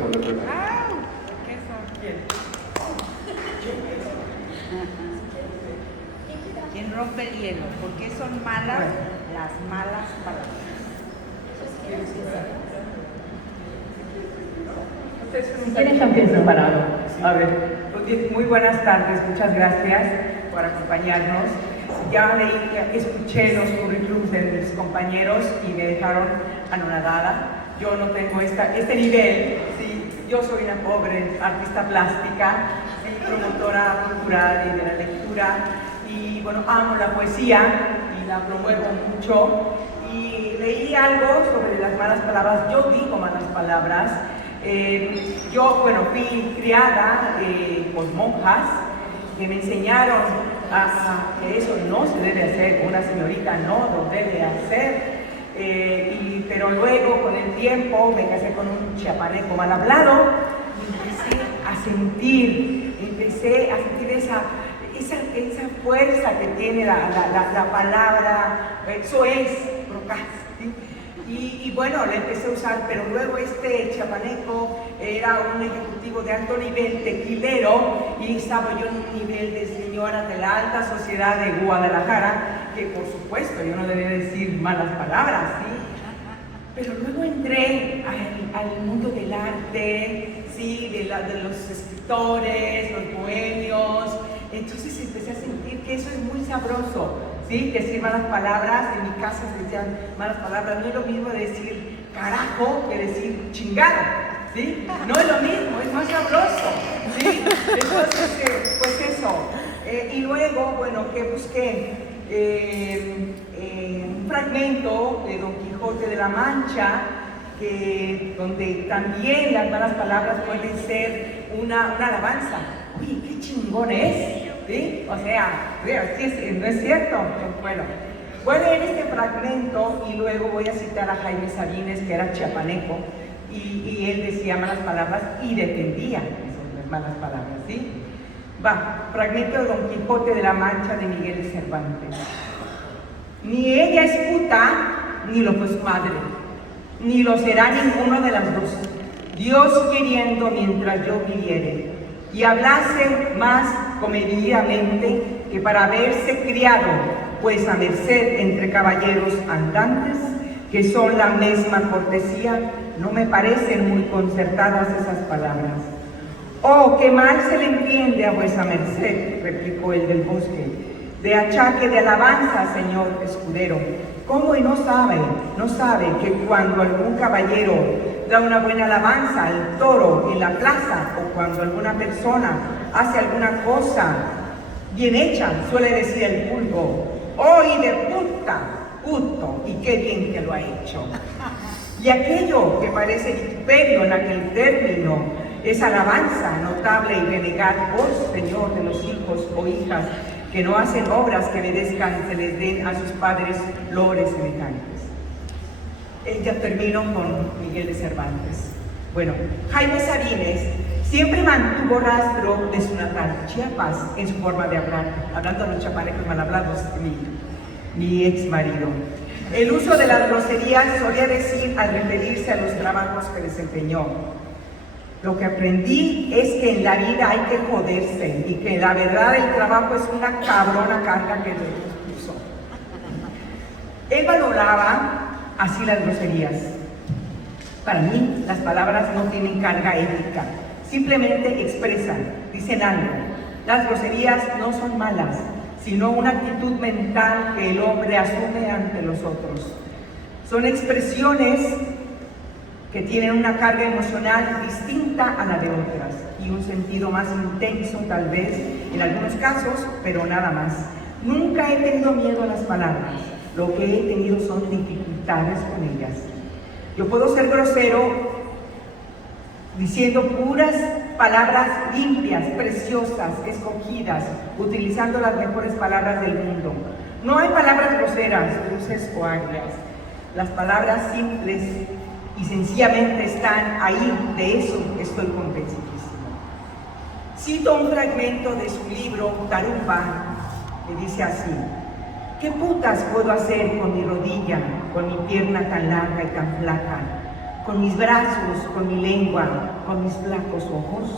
¿Qué son? ¿Quién rompe el hielo? ¿Por qué son malas las malas palabras? Si quieres, ya empiezo parado. A ver, muy buenas tardes, muchas gracias por acompañarnos. Ya leí, ya escuché los currículums de mis compañeros y me dejaron anonadada. Yo no tengo este nivel, ¿sí? Yo soy una pobre artista plástica, promotora cultural y de la lectura, y bueno, amo la poesía y la promuevo mucho. Y leí algo sobre las malas palabras. Yo digo malas palabras. Yo, bueno, fui criada por monjas que me enseñaron que eso no se debe hacer, una señorita no lo debe hacer, pero luego con el tiempo me casé con un chiapaneco mal hablado y empecé a sentir esa fuerza que tiene la palabra, eso es procas, ¿sí? Y bueno, la empecé a usar, pero luego este chiapaneco era un ejecutivo de alto nivel, tequilero, y estaba yo en un nivel de señora de la alta sociedad de Guadalajara, que por supuesto yo no debía decir malas palabras, ¿sí? Pero luego entré al mundo del arte, ¿sí? de los escritores, los bohemios, entonces empecé a sentir que eso es muy sabroso. ¿Sí? Decir malas palabras, en mi casa se decían malas palabras, no es lo mismo decir carajo que decir chingado, ¿sí? No es lo mismo, es más sabroso, ¿sí? Entonces, pues eso. Y luego, bueno, que busqué un fragmento de Don Quijote de la Mancha, donde también las malas palabras pueden ser una alabanza. Oye, qué chingón es. ¿Sí? O sea, no es cierto. Bueno, voy a leer este fragmento y luego voy a citar a Jaime Sabines, que era chiapaneco, y él decía malas palabras y defendía esas malas palabras, ¿sí? Va, fragmento de Don Quijote de la Mancha de Miguel de Cervantes. Ni ella es puta, ni lo fue su madre, ni lo será ninguno de las dos. Dios queriendo mientras yo viviere, y hablase más comedidamente que para haberse criado, pues a merced entre caballeros andantes, que son la misma cortesía, no me parecen muy concertadas esas palabras. Oh, qué mal se le entiende a vuesa merced, replicó el del bosque, de achaque de alabanza, señor escudero. ¿Cómo y no sabe que cuando algún caballero da una buena alabanza al toro en la plaza, o cuando alguna persona hace alguna cosa bien hecha, suele decir el vulgo, ¡oh, y de puta, puto, y qué bien que lo ha hecho! Y aquello que parece vituperio en aquel término es alabanza notable y renegar, oh Señor de los hijos o hijas que no hacen obras que merezcan se les den a sus padres lores semejantes. Ya termino con Miguel de Cervantes. Bueno, Jaime Sabines siempre mantuvo rastro de su natal Chiapas en su forma de hablar, hablando de los chapanecos mal hablados, mi ex marido. El uso de las groserías solía decir al referirse a los trabajos que desempeñó. Lo que aprendí es que en la vida hay que joderse y que la verdad el trabajo es una cabrona carga que Dios puso. Él valoraba así las groserías. Para mí, las palabras no tienen carga ética, simplemente expresan, dicen algo. Las groserías no son malas, sino una actitud mental que el hombre asume ante los otros. Son expresiones que tienen una carga emocional distinta a la de otras y un sentido más intenso tal vez en algunos casos, pero nada más. Nunca he tenido miedo a las palabras, lo que he tenido son dificultades con ellas. Yo puedo ser grosero diciendo puras palabras limpias, preciosas, escogidas, utilizando las mejores palabras del mundo. No hay palabras groseras, dulces o agrias. Las palabras simples y sencillamente están ahí, de eso estoy convencidísimo. Cito un fragmento de su libro Tarupa, que dice así: ¿qué putas puedo hacer con mi rodilla, con mi pierna tan larga y tan flaca, con mis brazos, con mi lengua, con mis flacos ojos?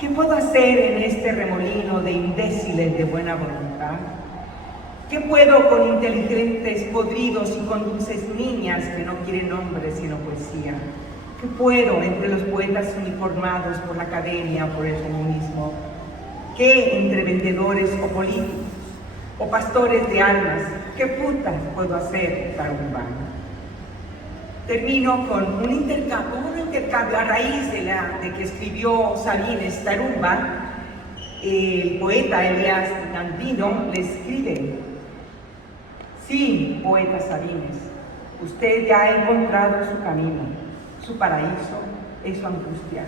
¿Qué puedo hacer en este remolino de imbéciles de buena voluntad? ¿Qué puedo con inteligentes podridos y con dulces niñas que no quieren hombres sino poesía? ¿Qué puedo entre los poetas uniformados por la academia o por el comunismo? ¿Qué entre vendedores o políticos o pastores de almas? ¿Qué putas puedo hacer para un baño? Termino con un intercambio a raíz de que escribió Sabines Tarumba. El poeta Elías Gandino le escribe: sí, poeta Sabines, usted ya ha encontrado su camino, su paraíso es su angustia.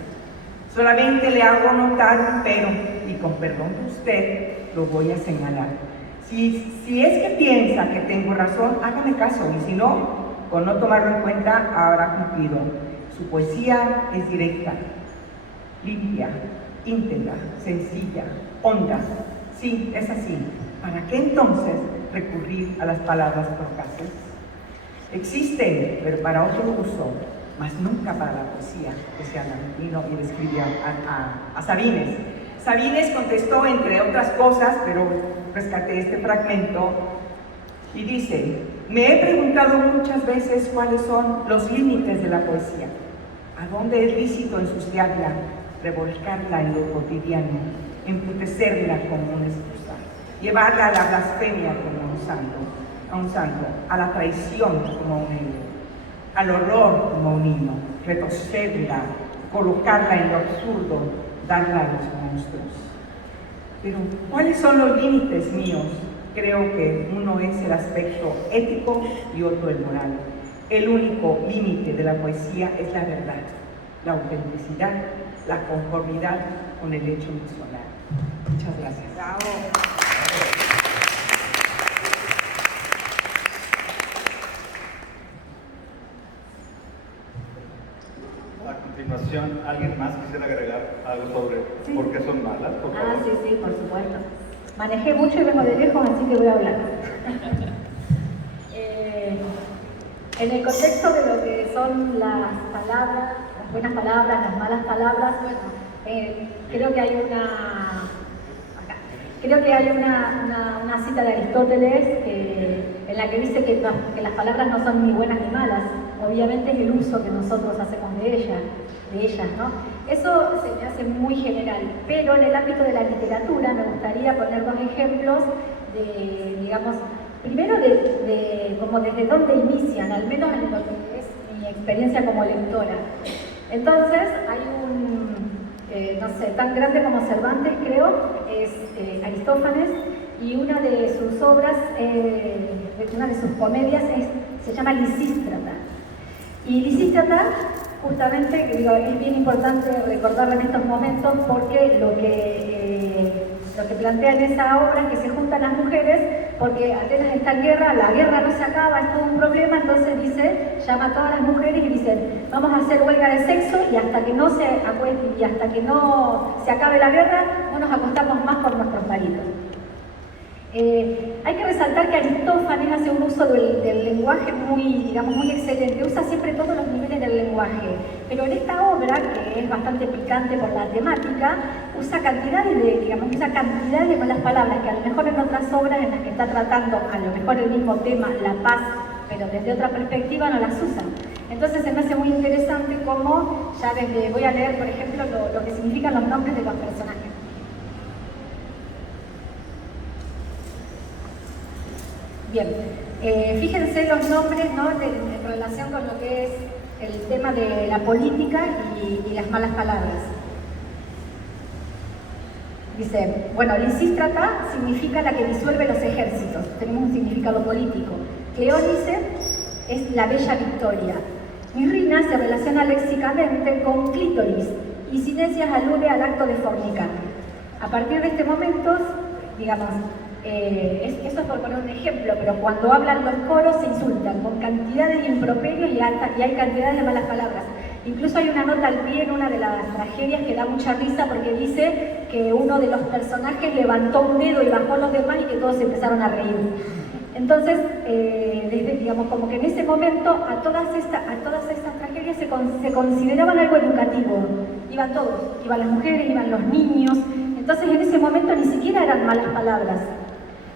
Solamente le hago notar un pero, y con perdón de usted lo voy a señalar. Si es que piensa que tengo razón, hágame caso, y si no, con no tomarlo en cuenta, habrá cumplido. Su poesía es directa, limpia, íntegra, sencilla, honda. Sí, es así. ¿Para qué entonces recurrir a las palabras procaces? Existen, pero para otro uso, mas nunca para la poesía, decía Gandino, y le escribía a Sabines. Sabines contestó, entre otras cosas, pero rescaté este fragmento, y dice: me he preguntado muchas veces cuáles son los límites de la poesía. ¿A dónde es lícito ensuciarla, revolcarla en lo cotidiano, emputecerla como una excusa, llevarla a la blasfemia como un santo, a la traición como un héroe, al horror como un himno, retorcerla, colocarla en lo absurdo, darla a los monstruos? Pero, ¿cuáles son los límites míos? Creo que uno es el aspecto ético y otro el moral. El único límite de la poesía es la verdad, la autenticidad, la conformidad con el hecho nacional. Muchas gracias. Bravo. A continuación, ¿alguien más quisiera agregar algo sobre por qué son malas? Por favor. Sí, por supuesto. Manejé mucho y vengo de lejos, así que voy a hablar. En el contexto de lo que son las palabras, las buenas palabras, las malas palabras, bueno, creo que hay una cita de Aristóteles en la que dice que las palabras no son ni buenas ni malas. Obviamente es el uso que nosotros hacemos de ellas, ¿no? Eso se me hace muy general, pero en el ámbito de la literatura me gustaría poner dos ejemplos de, digamos, primero como desde dónde inician, al menos en lo que es mi experiencia como lectora. Entonces, hay no sé, tan grande como Cervantes, creo, es Aristófanes, y una de sus obras, una de sus comedias se llama Lisístrata. Y Lisístrata, justamente, digo, es bien importante recordarla en estos momentos porque lo que plantea en esa obra es que se juntan las mujeres porque Atenas está en guerra, la guerra no se acaba, es todo un problema, entonces llama a todas las mujeres y dicen: vamos a hacer huelga de sexo y hasta que no se acabe la guerra, no nos acostamos más con nuestros maridos. Hay que resaltar que Aristófanes hace un uso del lenguaje muy excelente, usa siempre todos los niveles del lenguaje, pero en esta obra, que es bastante picante por la temática, usa cantidades de malas palabras que a lo mejor en otras obras en las que está tratando a lo mejor el mismo tema, la paz, pero desde otra perspectiva no las usan. Entonces se me hace muy interesante cómo, voy a leer por ejemplo lo que significan los nombres de los personajes. Bien, fíjense los nombres, ¿no?, en relación con lo que es el tema de la política y las malas palabras. Dice, bueno, Lisístrata significa la que disuelve los ejércitos, tenemos un significado político. Cleónice es la bella victoria. Mirrina se relaciona léxicamente con clítoris y Cinesias alude al acto de fornicar. A partir de este momento, digamos, eso es por poner un ejemplo, pero cuando hablan los coros se insultan con cantidades de improperios y hay cantidades de malas palabras. Incluso hay una nota al pie en una de las tragedias que da mucha risa porque dice que uno de los personajes levantó un dedo y bajó los demás y que todos empezaron a reír. Entonces, digamos, como que en ese momento a todas estas tragedias se consideraban algo educativo. Iban todos, iban las mujeres, iban los niños. Entonces, en ese momento ni siquiera eran malas palabras.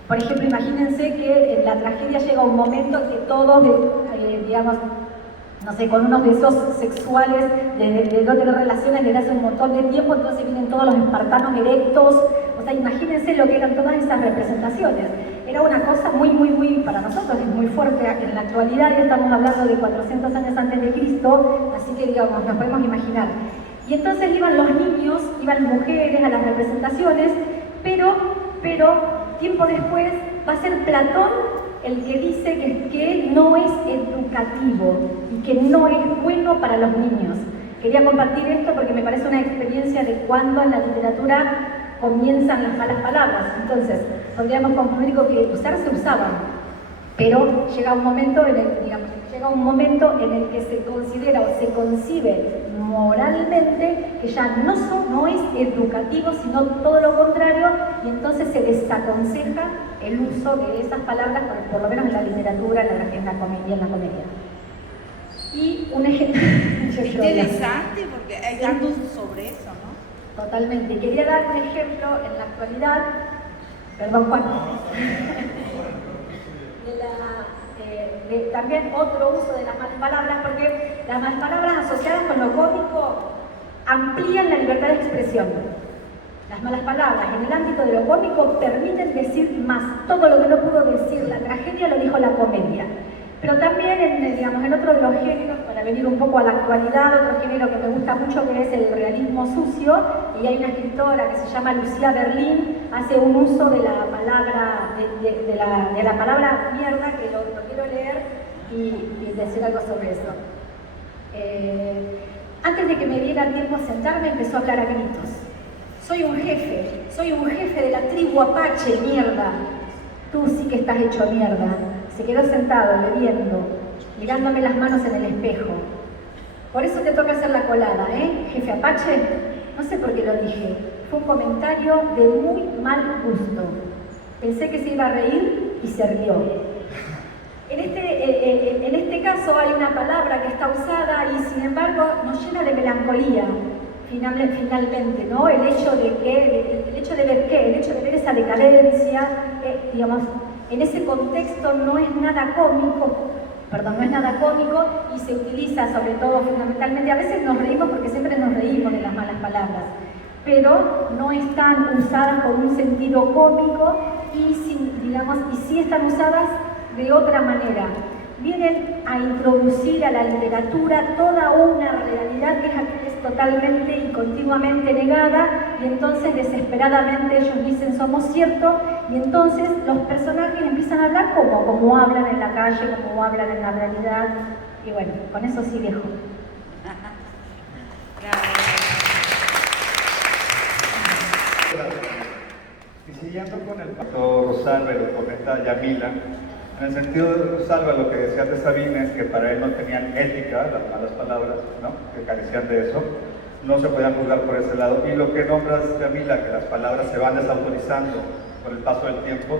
Por ejemplo, imagínense que en la tragedia llega un momento que todos, digamos, no sé, con unos besos sexuales, de no tener relaciones desde hace un montón de tiempo, entonces vienen todos los espartanos erectos. O sea, imagínense lo que eran todas esas representaciones. Era una cosa muy, para nosotros es muy fuerte en la actualidad, ya estamos hablando de 400 años antes de Cristo, así que, digamos, nos podemos imaginar. Y entonces iban los niños, iban mujeres a las representaciones, pero tiempo después va a ser Platón el que dice que no es educativo y que no es bueno para los niños. Quería compartir esto porque me parece una experiencia de cuando en la literatura comienzan las malas palabras. Entonces, podríamos concluir con que usar se usaban, pero llega un momento en el que se considera o se concibe moralmente que ya no es educativo, sino todo lo contrario, y entonces se desaconseja el uso de esas palabras, por lo menos en la literatura, en la comedia. Y un ejemplo... Interesante, porque hay datos sobre eso, ¿no? Totalmente. Quería dar un ejemplo en la actualidad, perdón Juan, de también otro uso de las malas palabras, porque las malas palabras asociadas con lo cómico amplían la libertad de expresión. Las malas palabras en el ámbito de lo cómico permiten decir más. Todo lo que no pudo decir la tragedia lo dijo la comedia. Pero también en otro de los géneros, para venir un poco a la actualidad, otro género que me gusta mucho, que es el realismo sucio, y hay una escritora que se llama Lucía Berlín, hace un uso de la palabra, de la palabra mierda, que lo quiero leer y decir algo sobre eso. Antes de que me diera tiempo a sentarme, empezó a hablar a gritos. Soy un jefe de la tribu Apache, mierda. Tú sí que estás hecho mierda. Se quedó sentado, bebiendo, mirándome las manos en el espejo. Por eso te toca hacer la colada, ¿eh? Jefe Apache, no sé por qué lo dije. Fue un comentario de muy mal gusto. Pensé que se iba a reír y se rió. En este caso hay una palabra que está usada y sin embargo nos llena de melancolía. Finalmente, ¿no? El hecho de ver esa decadencia, digamos, en ese contexto no es nada cómico y se utiliza sobre todo fundamentalmente, a veces nos reímos porque siempre nos reímos de las malas palabras, pero no están usadas con un sentido cómico y sí están usadas de otra manera. Vienen a introducir a la literatura toda una realidad que es totalmente y continuamente negada, y entonces desesperadamente ellos dicen somos ciertos, y entonces los personajes empiezan a hablar como hablan en la calle, como hablan en la realidad, y bueno, con eso sí dejo. Y siguiendo con el pacto Rosalba y lo comenta Yamila, en el sentido de Rosalba, lo que decía de Sabina es que para él no tenían ética, las malas palabras, ¿no? Que carecían de eso, no se podían juzgar por ese lado. Y lo que nombras, Yamila, que las palabras se van desautorizando con el paso del tiempo,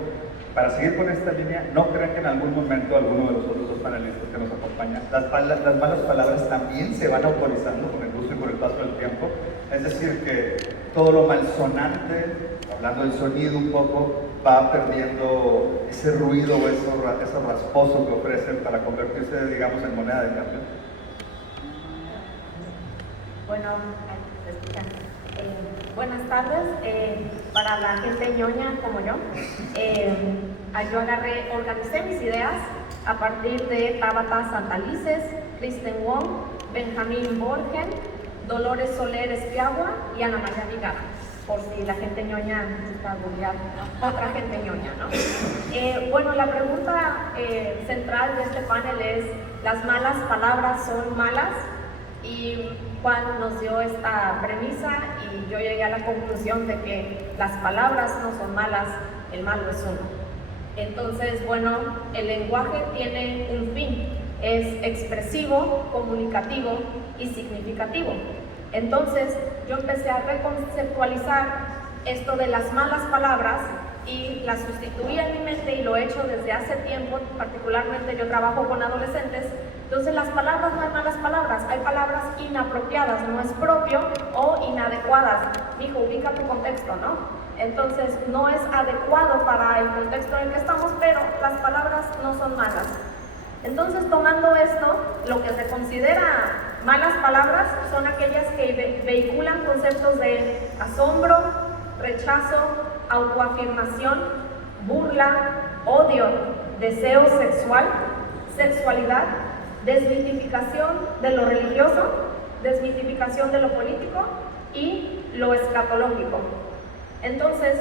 para seguir con esta línea, ¿no creen que en algún momento alguno de los otros dos panelistas que nos acompañan, las malas palabras también se van autorizando con el uso y con el paso del tiempo? Es decir, que todo lo malsonante, hablando del sonido un poco, va perdiendo ese ruido o eso rasposo que ofrecen para convertirse, digamos, en moneda de cambio. Bueno, buenas tardes. Para la gente ñoña como yo organicé mis ideas a partir de Tabata Santalices, Kristen Wong, Benjamín Borgen, Dolores Soler Espiagua y Ana María Vigara, por si la gente ñoña está googleando, otra gente ñoña, ¿no? Bueno, la pregunta central de este panel es: ¿las malas palabras son malas? Y Juan nos dio esta premisa y yo llegué a la conclusión de que las palabras no son malas, el malo es uno. Entonces, bueno, el lenguaje tiene un fin, es expresivo, comunicativo y significativo. Entonces, yo empecé a reconceptualizar esto de las malas palabras y las sustituí en mi mente, y lo he hecho desde hace tiempo. Particularmente yo trabajo con adolescentes. Entonces las palabras, no hay malas palabras, hay palabras inapropiadas, no es propio, o inadecuadas. Mijo, ubica tu contexto, ¿no? Entonces no es adecuado para el contexto en el que estamos, pero las palabras no son malas. Entonces, tomando esto, lo que se considera malas palabras son aquellas que vehiculan conceptos de asombro, rechazo, autoafirmación, burla, odio, deseo sexual, sexualidad, desmitificación de lo religioso, desmitificación de lo político y lo escatológico. Entonces,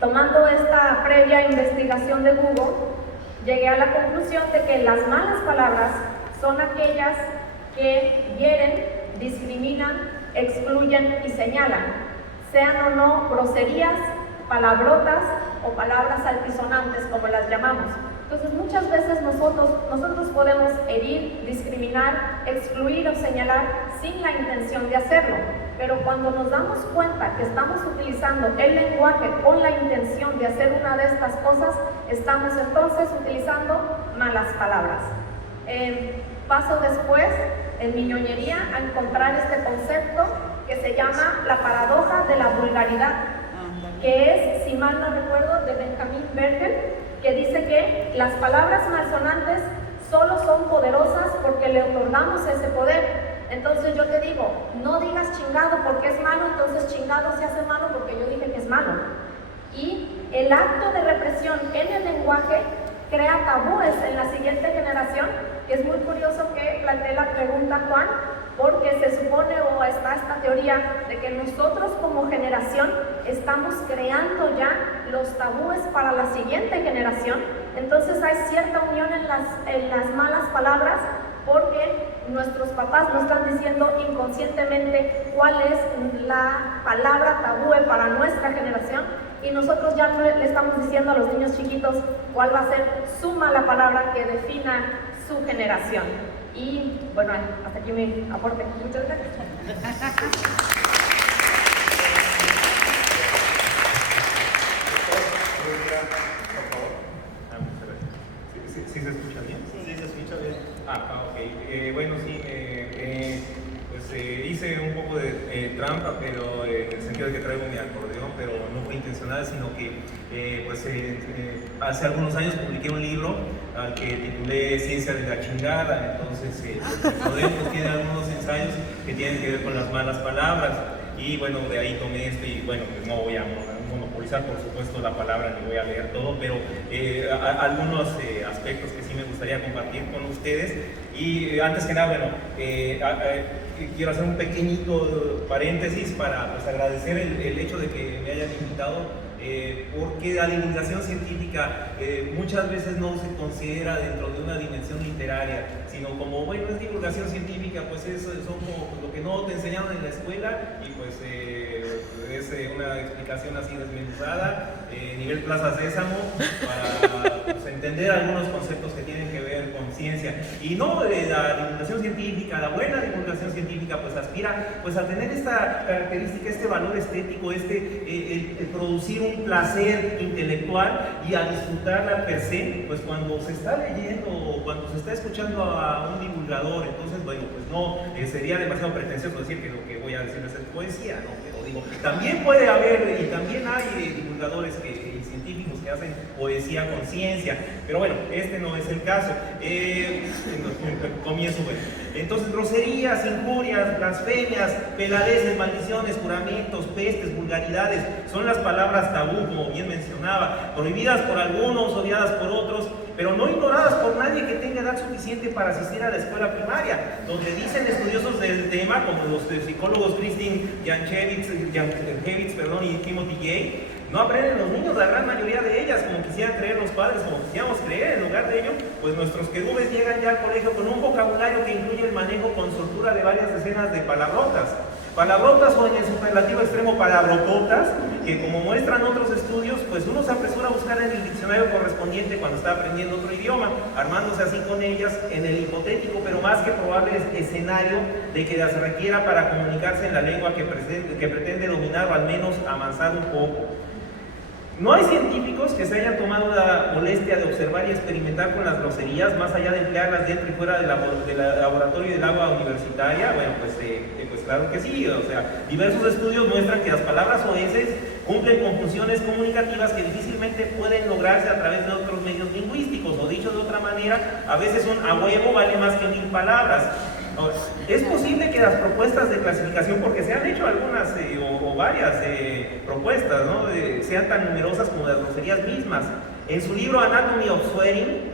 tomando esta previa investigación de Google, llegué a la conclusión de que las malas palabras son aquellas que hieren, discriminan, excluyen y señalan, sean o no groserías, palabrotas o palabras altisonantes, como las llamamos. Entonces, muchas veces nosotros podemos herir, discriminar, excluir o señalar sin la intención de hacerlo, pero cuando nos damos cuenta que estamos utilizando el lenguaje con la intención de hacer una de estas cosas, estamos entonces utilizando malas palabras. Paso después, en mi ñoñería, a encontrar este concepto que se llama la paradoja de la vulgaridad, que es, si mal no recuerdo, de Benjamin Berger, que dice que las palabras malsonantes solo son poderosas porque le otorgamos ese poder. Entonces yo te digo, no digas chingado porque es malo, entonces chingado se hace malo porque yo dije que es malo. Y el acto de represión en el lenguaje crea tabúes en la siguiente generación. Es muy curioso que plantee la pregunta, Juan, porque se supone, o está esta teoría de que nosotros como generación estamos creando ya los tabúes para la siguiente generación. Entonces hay cierta unión en las malas palabras, porque nuestros papás nos están diciendo inconscientemente cuál es la palabra tabú para nuestra generación, y nosotros ya le estamos diciendo a los niños chiquitos cuál va a ser su mala palabra que defina su generación. Y bueno, hasta aquí mi aporte. Muchas gracias. ¿Sí se escucha bien? Sí, se escucha bien. Ok. Bueno, sí, pues hice un poco de trampa, pero en el sentido de que traigo mi acordeón, pero no fue intencional, sino que hace algunos años publiqué un libro al que titulé Ciencia de la Chingada. Entonces, pues tiene algunos ensayos que tienen que ver con las malas palabras, y bueno, de ahí tomé esto, y bueno, pues no voy a monopolizar, por supuesto, la palabra, ni voy a leer todo, pero algunos aspectos que sí me gustaría compartir con ustedes. Y antes que nada, bueno, quiero hacer un pequeñito paréntesis para pues, agradecer el hecho de que me hayan invitado, porque la divulgación científica muchas veces no se considera dentro de una dimensión literaria, sino como, bueno, es divulgación científica, pues son como lo que no te enseñaron en la escuela, y pues es una explicación así desmenuzada, nivel Plaza Sésamo, para pues, entender algunos conceptos que tienen que ver con ciencia. Y no, la divulgación científica, la buena divulgación científica, pues aspira pues a tener esta característica, este valor estético, el producir un placer intelectual y a disfrutarla per se, pues cuando se está leyendo o cuando se está escuchando a un divulgador. Entonces, bueno, pues no sería demasiado pretencioso decir que lo que voy a decir es poesía, ¿no? Pero digo, también puede haber, y también hay divulgadores científicos que hacen poesía con ciencia, pero bueno, este no es el caso. Comienzo, bueno. Entonces, groserías, injurias, blasfemias, peladeces, maldiciones, juramentos, pestes, vulgaridades, son las palabras tabú, como bien mencionaba, prohibidas por algunos, odiadas por otros, pero no ignoradas por nadie que tenga edad suficiente para asistir a la escuela primaria, donde dicen estudiosos del tema, como los psicólogos Christine Janchevitz y Timothy Jay, no aprenden los niños la gran mayoría de ellas como quisieran creer los padres, como quisiéramos creer. En lugar de ello, pues nuestros querubes llegan ya al colegio con un vocabulario que incluye el manejo con soltura de varias decenas de palabrotas. Palabrotas, o en el superlativo extremo palabrototas, que como muestran otros estudios, pues uno se apresura a buscar en el diccionario correspondiente cuando está aprendiendo otro idioma, armándose así con ellas en el hipotético pero más que probable escenario de que las requiera para comunicarse en la lengua que pretende dominar, o al menos avanzar un poco. No hay científicos que se hayan tomado la molestia de observar y experimentar con las groserías, más allá de emplearlas dentro y fuera del laboratorio del agua universitaria. Bueno, pues claro que sí. O sea, diversos estudios muestran que las palabras oeces cumplen con funciones comunicativas que difícilmente pueden lograrse a través de otros medios lingüísticos, o dicho de otra manera, a veces un a huevo vale más que 1000 palabras. Es posible que las propuestas de clasificación, porque se han hecho algunas o varias propuestas, ¿no? Sean tan numerosas como las groserías mismas. En su libro Anatomy of Swearing,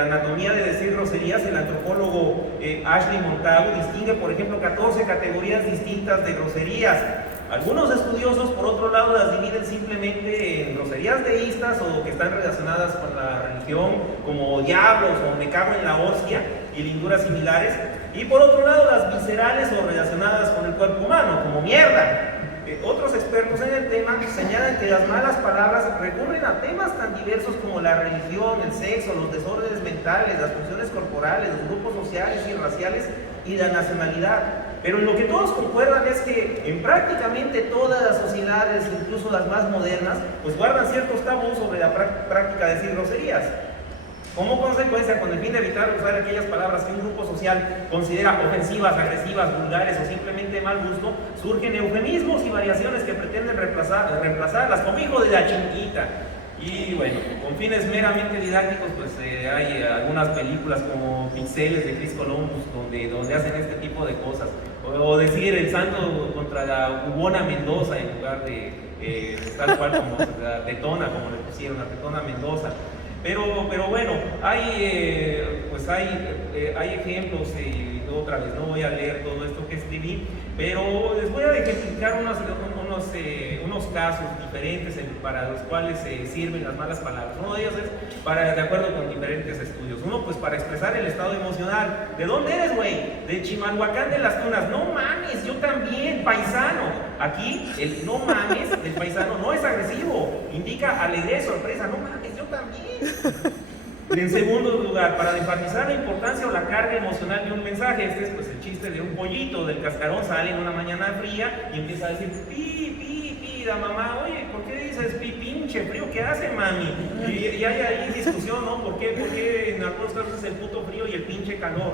Anatomía de decir groserías, el antropólogo Ashley Montagu distingue, por ejemplo, 14 categorías distintas de groserías. Algunos estudiosos, por otro lado, las dividen simplemente en groserías deístas o que están relacionadas con la religión, como diablos o me cago en la hostia y linduras similares. Y por otro lado, las viscerales o relacionadas con el cuerpo humano, como mierda. Otros expertos en el tema señalan que las malas palabras recurren a temas tan diversos como la religión, el sexo, los desórdenes mentales, las funciones corporales, los grupos sociales y raciales y la nacionalidad. Pero en lo que todos concuerdan es que en prácticamente todas las sociedades, incluso las más modernas, pues guardan ciertos tabús sobre la práctica de decir groserías. Como consecuencia, con el fin de evitar usar aquellas palabras que un grupo social considera ofensivas, agresivas, vulgares o simplemente de mal gusto, surgen eufemismos y variaciones que pretenden reemplazarlas, como hijo de la chinguita. Y bueno, con fines meramente didácticos, pues hay algunas películas como Pixeles de Chris Columbus donde hacen este tipo de cosas. O decir el santo contra la Ubona Mendoza en lugar de tal cual como la Tetona, como le pusieron a Tetona Mendoza. Pero bueno, hay ejemplos, y otra vez no voy a leer todo esto que escribí, pero les voy a ejemplificar unos casos diferentes para los cuales sirven las malas palabras. Uno de ellos es de acuerdo con diferentes estudios. Uno, pues para expresar el estado emocional. ¿De dónde eres, güey? De Chimalhuacán de las Tunas. No mames, yo también, paisano. Aquí el no mames del paisano no es agresivo, indica alegría y sorpresa. No mames, yo también. En segundo lugar, para enfatizar la importancia o la carga emocional de un mensaje, este es pues el chiste de un pollito del cascarón, sale en una mañana fría y empieza a decir pi, la mamá, oye, ¿por qué dices pi, pinche frío? ¿Qué hace, mami? Y hay ahí discusión, ¿no? ¿Por qué en algunos casos es el puto frío y el pinche calor?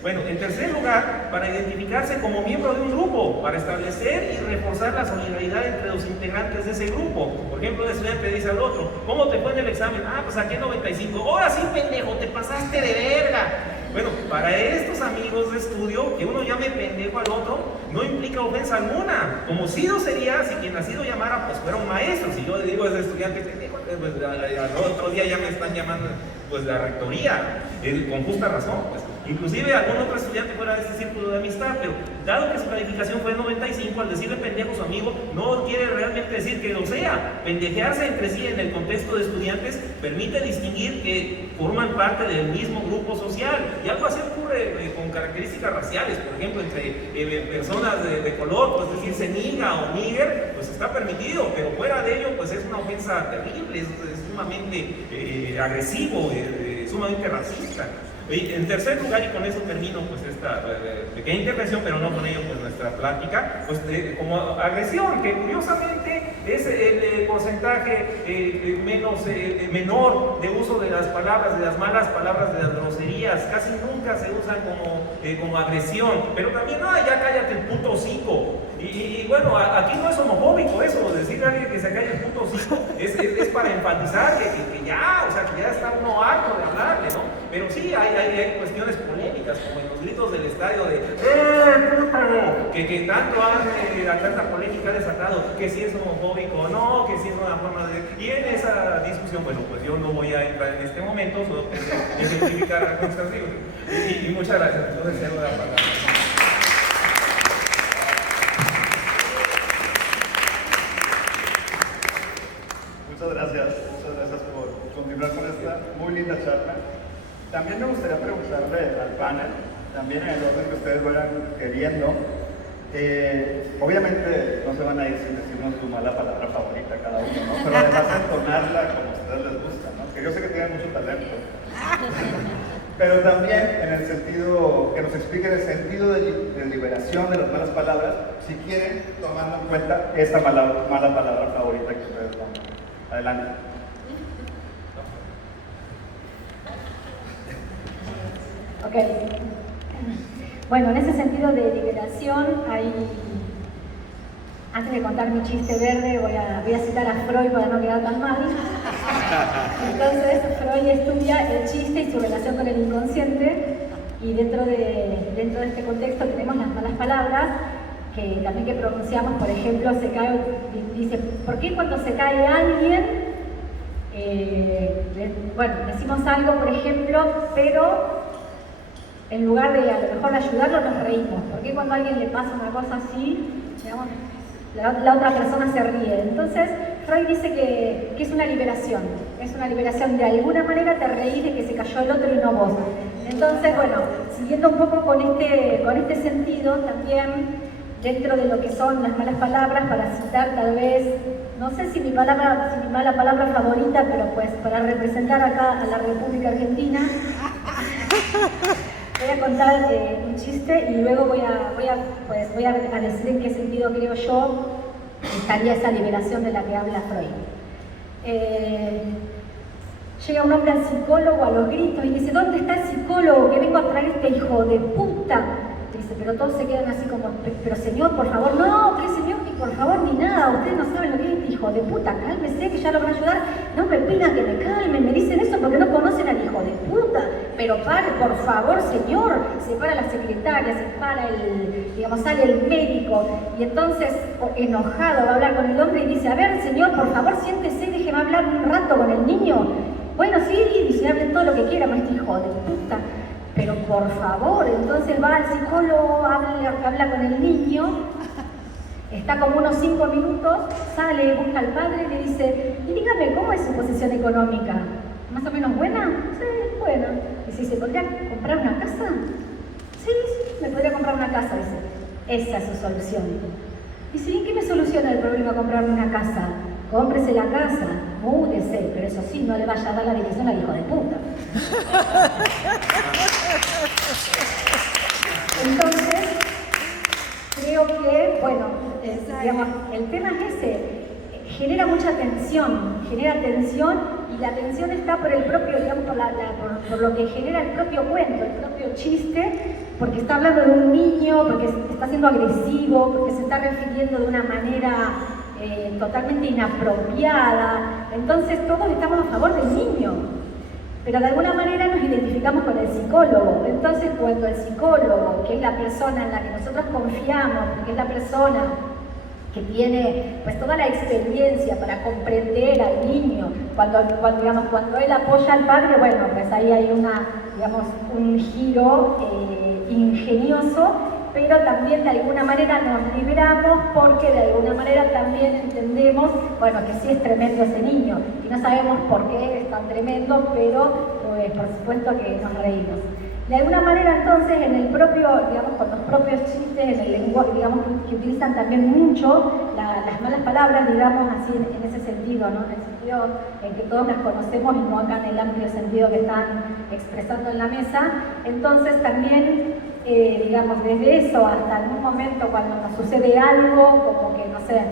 Bueno, en tercer lugar, para identificarse como miembro de un grupo, para establecer y reforzar la solidaridad entre los integrantes de ese grupo. Por ejemplo, un estudiante dice al otro, ¿cómo te fue en el examen? Ah, pues saqué 95. ¡Ahora sí, pendejo, te pasaste de verga! Bueno, para estos amigos de estudio, que uno llame pendejo al otro, no implica ofensa alguna. Como si lo sería si quien ha sido llamara, pues fuera un maestro. Si yo le digo a ese estudiante pendejo, pues al otro día ya me están llamando pues la rectoría, con justa razón, pues. Inclusive algún otro estudiante fuera de este círculo de amistad, pero dado que su calificación fue 95, al decirle pendejo a su amigo, no quiere realmente decir que lo sea. Pendejearse entre sí en el contexto de estudiantes permite distinguir que forman parte del mismo grupo social. Y algo así ocurre con características raciales, por ejemplo, entre personas de color, pues decirse niga o nigger, pues está permitido, pero fuera de ello, pues es una ofensa terrible, es sumamente agresivo, sumamente racista. En tercer lugar, y con eso termino pues esta pequeña intervención, pero no con ello pues nuestra plática, pues como agresión, que curiosamente es el porcentaje menor de uso de las palabras, de las malas palabras, de las groserías, casi nunca se usan como agresión, pero también, ya cállate el puto hocico. Y bueno, aquí no es homofóbico eso, decirle a alguien que se calle el puto hocico es para enfatizar que ya, o sea, que ya está uno harto de hablarle, ¿no? Pero sí, hay cuestiones polémicas, como en los gritos del estadio de puto, que tanto tanta polémica ha desatado, que si es homofóbico o no, que si es una forma de... Y en esa discusión, bueno, pues yo no voy a entrar en este momento, solo ejemplificar a Constantino. Y muchas gracias, entonces cedo la palabra. Muchas gracias por continuar con esta muy linda charla. También me gustaría preguntarle al panel, también en el orden que ustedes vayan queriendo, obviamente no se van a ir sin decirnos su mala palabra favorita cada uno, ¿no? Pero además entonarla como a ustedes les gusta, ¿no? Que yo sé que tienen mucho talento. Pero también en el sentido, que nos expliquen el sentido de liberación de las malas palabras, si quieren, tomando en cuenta esta mala palabra favorita que ustedes van Adelante. Ok. Bueno, en ese sentido de liberación, antes de contar mi chiste verde, voy a citar a Freud para no quedar tan mal. Entonces, Freud estudia el chiste y su relación con el inconsciente, y dentro de este contexto tenemos las malas palabras, que también que pronunciamos, por ejemplo, dice, ¿por qué cuando se cae alguien, bueno, decimos algo, por ejemplo, pero en lugar de a lo mejor ayudarlo nos reímos? ¿Por qué cuando a alguien le pasa una cosa así, digamos, la otra persona se ríe? Entonces, Freud dice que es una liberación, de alguna manera te reís de que se cayó el otro y no vos. Entonces, bueno, siguiendo un poco con este sentido, también dentro de lo que son las malas palabras, para citar tal vez, no sé si mi mala palabra favorita, pero pues para representar acá a la República Argentina, voy a contar un chiste y luego voy a decir en qué sentido creo yo estaría esa liberación de la que habla Freud. Llega un hombre al psicólogo a los gritos y dice, ¿dónde está el psicólogo que vengo a traer este hijo de puta? Dice, pero todos se quedan así como, pero señor, por favor, no, que señor, ni por favor, ni nada, ustedes no saben lo que es este hijo de puta, cálmese, que ya lo van a ayudar, no me pidan que me calmen, me dicen eso porque no conocen al hijo de puta, pero pare, por favor, señor. Se para la secretaria, se para sale el médico, y entonces, enojado, va a hablar con el hombre y dice, a ver, señor, por favor, siéntese, déjeme hablar un rato con el niño. Bueno, sí, dice, hablen todo lo que quieran, este hijo de puta. Pero por favor, entonces va al psicólogo, habla con el niño, está como unos 5 minutos, sale, busca al padre y le dice, y dígame, ¿cómo es su posición económica? ¿Más o menos buena? Sí, buena. Dice, ¿se podría comprar una casa? Sí, me podría comprar una casa, dice. Esa es su solución. Dice, ¿y qué me soluciona el problema comprarme una casa? Cómprese la casa, múdese, pero eso sí, no le vaya a dar la dirección al hijo de puta. Entonces, creo que, bueno, el tema es ese, genera mucha tensión, y la tensión está por el propio, digamos, por lo que genera el propio cuento, el propio chiste, porque está hablando de un niño, porque está siendo agresivo, porque se está refiriendo de una manera totalmente inapropiada. Entonces todos estamos a favor del niño, pero de alguna manera nos identificamos con el psicólogo. Entonces cuando el psicólogo, que es la persona en la que nosotros confiamos, que es la persona que tiene pues toda la experiencia para comprender al niño, cuando él apoya al padre, bueno, pues ahí hay un giro ingenioso, pero también de alguna manera nos liberamos porque de alguna manera también entendemos, bueno, que sí es tremendo ese niño y no sabemos por qué es tan tremendo, pero pues por supuesto que nos reímos. De alguna manera entonces en el propio, con los propios chistes, en el lenguaje, que utilizan también mucho las malas palabras, así en ese sentido, ¿no? En el sentido en que todos las conocemos y no acá en el amplio sentido que están expresando en la mesa. Entonces también desde eso hasta algún momento cuando nos sucede algo, como que, no sé,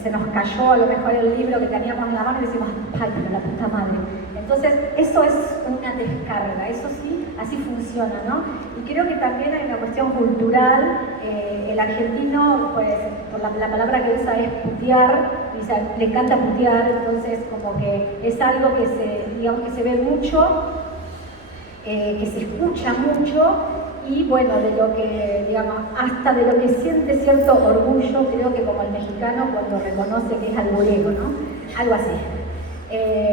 se nos cayó a lo mejor el libro que teníamos en la mano y decimos, ay, pero la puta madre. Entonces, eso es una descarga, eso sí, así funciona, ¿no? Y creo que también hay una cuestión cultural, el argentino, pues, por la palabra que usa es putear, le encanta putear, entonces como que es algo que se ve mucho, que se escucha mucho, y bueno, de lo que, hasta de lo que siente cierto orgullo, creo que como el mexicano cuando reconoce que es alborego, ¿no? Algo así.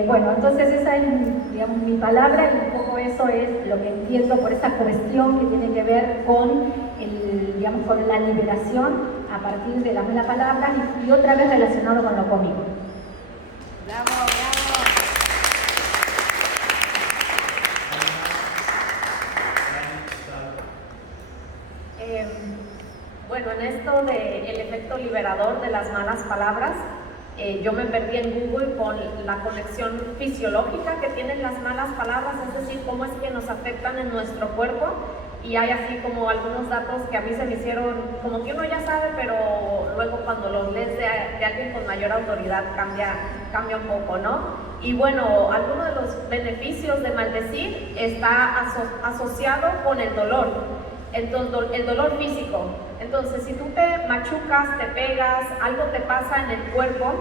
Bueno, entonces esa es, mi palabra, y un poco eso es lo que entiendo por esa cuestión que tiene que ver con, con la liberación a partir de las malas palabras y otra vez relacionado con lo cómico. ¡Bravo, bravo! Bueno, en esto del efecto liberador de las malas palabras, yo me perdí en Google con la conexión fisiológica que tienen las malas palabras, es decir, cómo es que nos afectan en nuestro cuerpo, y hay así como algunos datos que a mí se me hicieron, como que uno ya sabe, pero luego cuando los lees de alguien con mayor autoridad cambia cambia un poco, ¿no? Y bueno, alguno de los beneficios de maldecir está asociado con el dolor, entonces, el dolor físico. Entonces, si tú te machucas, te pegas, algo te pasa en el cuerpo,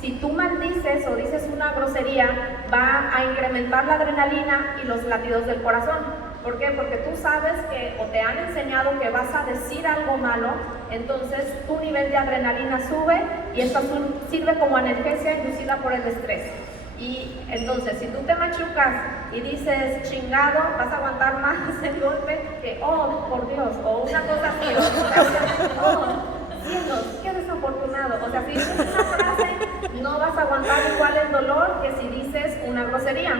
si tú maldices o dices una grosería, va a incrementar la adrenalina y los latidos del corazón. ¿Por qué? Porque tú sabes que o te han enseñado que vas a decir algo malo, entonces tu nivel de adrenalina sube y esto sirve como analgesia inducida por el estrés. Y entonces, si tú te machucas y dices chingado, vas a aguantar más el golpe que, oh, por Dios, o una cosa así, oh, cielos, qué desafortunado. O sea, si dices una frase, no vas a aguantar igual el dolor que si dices una grosería.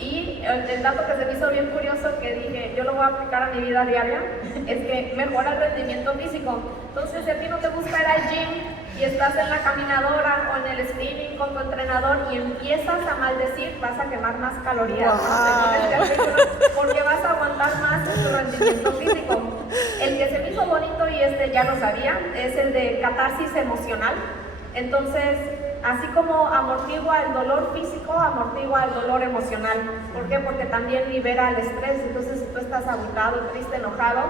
Y el dato que se me hizo bien curioso, que dije, yo lo voy a aplicar a mi vida diaria, es que mejora el rendimiento físico. Entonces, si a ti no te gusta ir al gym y estás en la caminadora o en el spinning con tu entrenador y empiezas a maldecir, vas a quemar más calorías, porque vas a aguantar más tu rendimiento físico. El que se me hizo bonito, y este ya lo sabía, es el de catarsis emocional. Entonces, así como amortigua el dolor físico, amortigua el dolor emocional. ¿Por qué? Porque también libera el estrés. Entonces, si tú estás agotado, triste, enojado,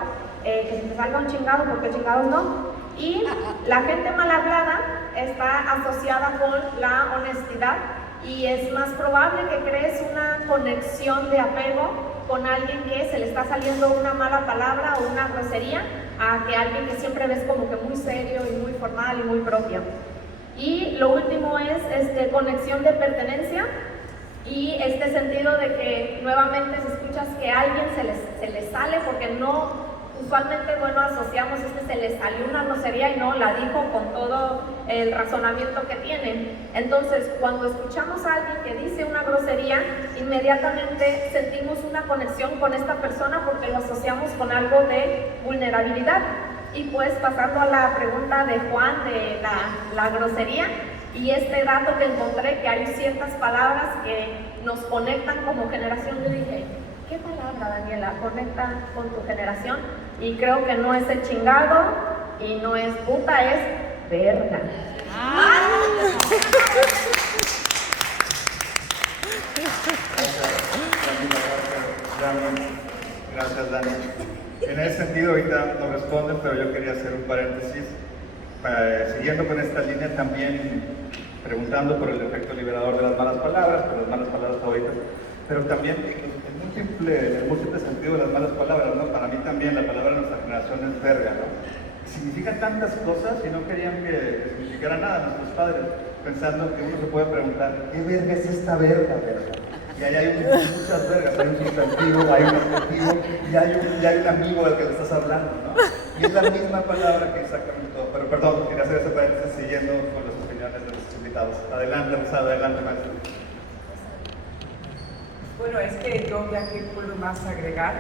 que se te salga un chingado, porque chingados no. Y la gente mal hablada está asociada con la honestidad y es más probable que crees una conexión de apego con alguien que se le está saliendo una mala palabra o una grosería a que alguien que siempre ves como que muy serio y muy formal y muy propio. Y lo último es conexión de pertenencia y este sentido de que nuevamente si escuchas que a alguien se le sale, porque no, usualmente, bueno, asociamos se le salió una grosería y no la dijo con todo el razonamiento que tiene. Entonces, cuando escuchamos a alguien que dice una grosería, inmediatamente sentimos una conexión con esta persona porque lo asociamos con algo de vulnerabilidad. Y pues pasando a la pregunta de Juan de la grosería, y este dato que encontré, que hay ciertas palabras que nos conectan como generación, yo dije, ¿qué palabra, Daniela, conecta con tu generación? Y creo que no es el chingado y no es puta, es verga. Gracias, Dani. En ese sentido, ahorita no responden, pero yo quería hacer un paréntesis. Siguiendo con esta línea, también preguntando por el efecto liberador de las malas palabras, por las malas palabras favoritas, pero también el múltiple sentido de las malas palabras, ¿no? Para mí también la palabra de nuestra generación es verga, ¿no? Significa tantas cosas y no querían que significara nada nuestros padres, pensando que uno se puede preguntar, ¿qué verga es esta verga? Y ahí hay muchas vergas, hay un sustantivo, hay un adjetivo y hay un amigo del que le estás hablando, ¿no? Y es la misma palabra que exactamente todo. Pero perdón, quería hacer ese paréntesis siguiendo con las opiniones de los invitados. Adelante, Rosado, adelante, maestro. Bueno, es que yo ya que puedo más agregar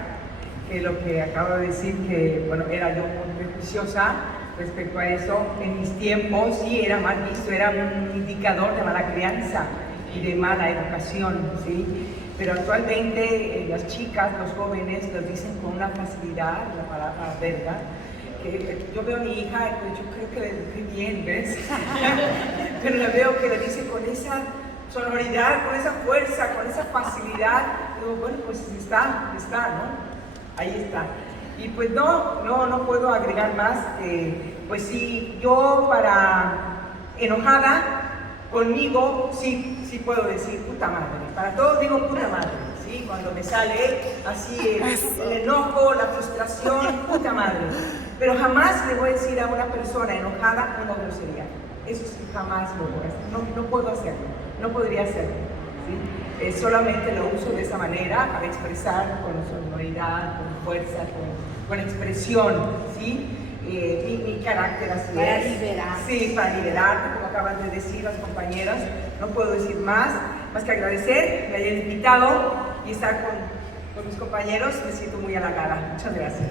que lo que acabo de decir, que bueno, era yo muy prejuiciosa respecto a eso. En mis tiempos sí era mal visto, era un indicador de mala crianza y de mala educación, ¿sí? Pero actualmente las chicas, los jóvenes, lo dicen con una facilidad, la palabra verga, que yo veo a mi hija, yo creo que le dije bien, ¿ves? Pero la veo que le dice con esa sonoridad, con esa fuerza, con esa facilidad. Digo, bueno, pues está, ¿no? Ahí está. Y pues no puedo agregar más. Pues sí, yo enojada conmigo, sí puedo decir puta madre. Para todos digo puta madre, ¿sí? Cuando me sale así el enojo, la frustración, puta madre. Pero jamás le voy a decir a una persona enojada una grosería. Eso sí, jamás lo voy a hacer. No puedo hacerlo, no podría hacerlo, ¿sí? Solamente lo uso de esa manera para expresar con sonoridad, con fuerza, con expresión, ¿sí? Mi carácter así para es. liberar. Sí, para liberar, como acaban de decir las compañeras. No puedo decir más que agradecer, me hayan invitado y estar con mis compañeros. Me siento muy halagada. Muchas gracias.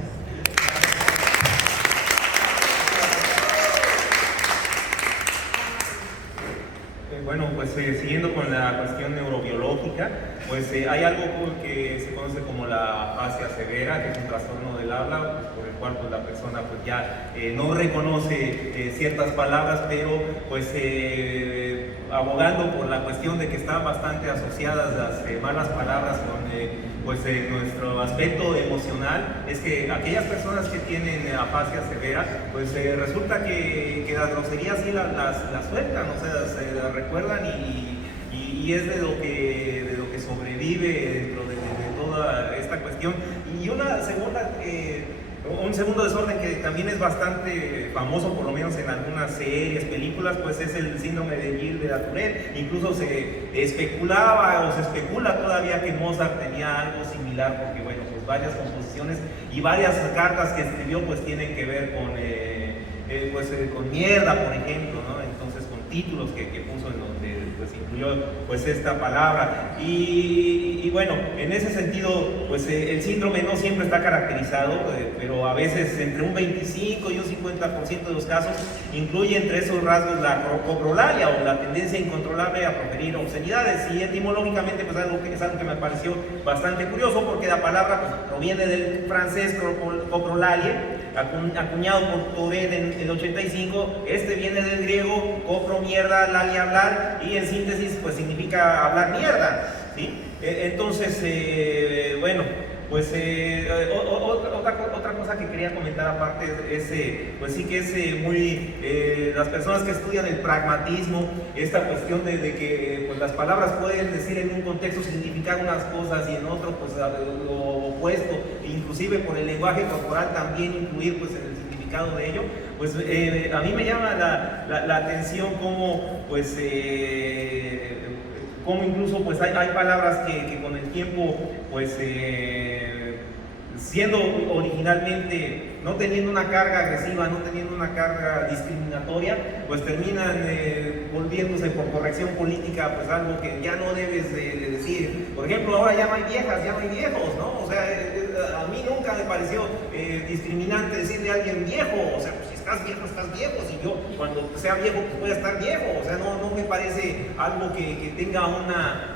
Bueno, pues siguiendo con la cuestión neurobiológica, pues hay algo que se conoce como la afasia severa, que es un trastorno del habla, pues, por el cual pues, la persona pues, ya no reconoce ciertas palabras, pero pues abogando por la cuestión de que están bastante asociadas las malas palabras con pues, nuestro aspecto emocional, es que aquellas personas que tienen afasia severa, pues resulta que las groserías sí las sueltan, o sea, se las recuerdan y es de lo que sobrevive dentro de toda esta cuestión. Y un segundo desorden que también es bastante famoso, por lo menos en algunas series, películas, pues es el síndrome de Gilles de la Tourette. Incluso se especulaba o se especula todavía que Mozart tenía algo similar, porque bueno, pues varias composiciones y varias cartas que escribió pues tienen que ver con mierda, por ejemplo, ¿no? Entonces con títulos que puso en donde pues incluyó pues esta palabra y bueno, en ese sentido pues el síndrome no siempre está caracterizado, pero a veces entre un 25 y un 50% de los casos incluye entre esos rasgos la coprolalia o la tendencia incontrolable a proferir obscenidades, y etimológicamente pues es algo que me pareció bastante curioso, porque la palabra pues, proviene del francés coprolalie, acuñado por Tourette en el 85. Este viene del griego copro, mierda, lalia, hablar, y en síntesis pues significa hablar mierda, ¿sí? Entonces, bueno, pues otra cosa que quería comentar aparte es, pues sí que es muy, las personas que estudian el pragmatismo, esta cuestión de que pues las palabras pueden decir en un contexto significar unas cosas y en otro pues lo opuesto, inclusive por el lenguaje corporal también influir pues en el significado de ello, pues a mí me llama la atención cómo pues como incluso pues hay palabras que con el tiempo pues siendo originalmente no teniendo una carga agresiva, no teniendo una carga discriminatoria, pues terminan volviéndose por corrección política pues algo que ya no debes de decir. Por ejemplo, ahora ya no hay viejas, ya no hay viejos, ¿no? O sea, a mí nunca me pareció discriminante decirle a alguien viejo, o sea, pues si estás viejo, si yo cuando sea viejo pues voy a estar viejo, o sea, no me parece algo que tenga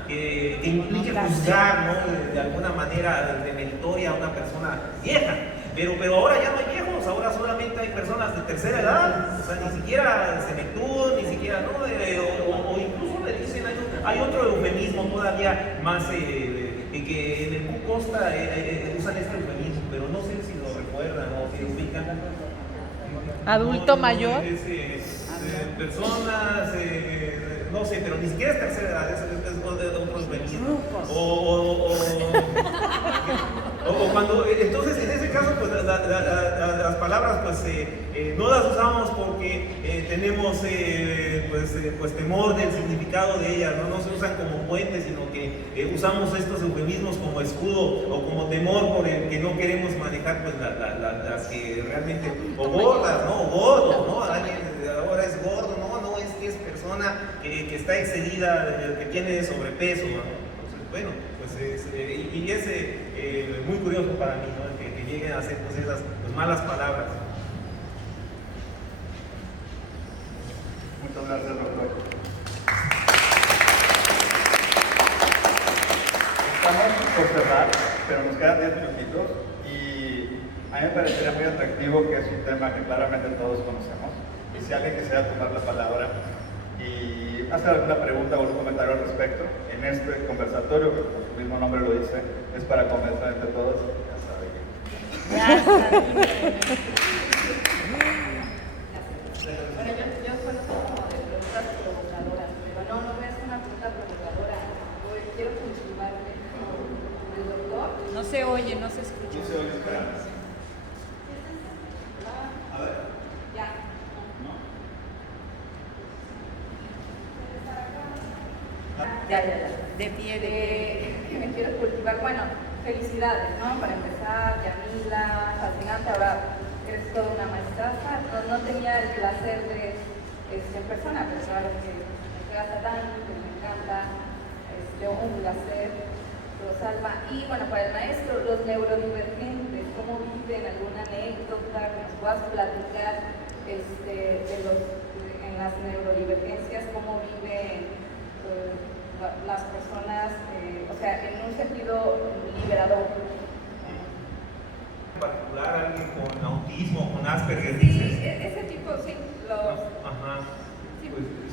que implique juzgar, ¿no? De alguna manera demeritoria a una persona vieja. Pero ahora ya no hay viejos, ahora solamente hay personas de tercera edad, o sea, ni siquiera senectud, ni siquiera, ¿no? O incluso le dicen, hay otro eufemismo todavía más, que en el Q Costa usan este eufemismo, pero no sé si lo recuerdan o si lo ubican. Adulto mayor. Personas, no sé, pero ni siquiera es tercera edad, es otro eufemismo. O cuando, entonces en ese caso pues las palabras pues no las usamos porque tenemos pues temor del significado de ellas, no se usan como puentes, sino que usamos estos eufemismos como escudo o como temor por el que no queremos manejar pues las que realmente, o gordas, ¿no? O gordo, ¿no? Alguien ahora es gordo, no, es que es persona que está excedida, que tiene sobrepeso, ¿no? Entonces, bueno, pues es muy curioso para mí, ¿no? Que lleguen a hacer pues, esas pues, malas palabras. Muchas gracias, doctor. Estamos por cerrar, pero nos quedan 10 minutitos y a mí me parecería muy atractivo, que es un tema que claramente todos conocemos, y si alguien quisiera tomar la palabra y hacer alguna pregunta o algún comentario al respecto en este conversatorio, que como su mismo nombre lo dice, es para conversar entre todos. Ya sabe que... Bueno, yo conozco como de preguntas provocadoras, pero no voy a hacer una pregunta provocadora. Quiero confirmarme con el doctor. No se oye, no se escucha. No se oye, espera. A ver. Ya. Ya. De pie, Que me quiero cultivar. Bueno, felicidades, ¿no? Para empezar, Yamila, fascinante. Ahora eres toda una maestraza. No tenía el placer de en persona, pero claro que me encanta tanto, que me encanta. Un placer, Rosalba. Y bueno, para el maestro, los neurodivergentes, ¿cómo viven? ¿Alguna anécdota que nos puedas platicar en las neurodivergencias? ¿Cómo viven las personas, o sea,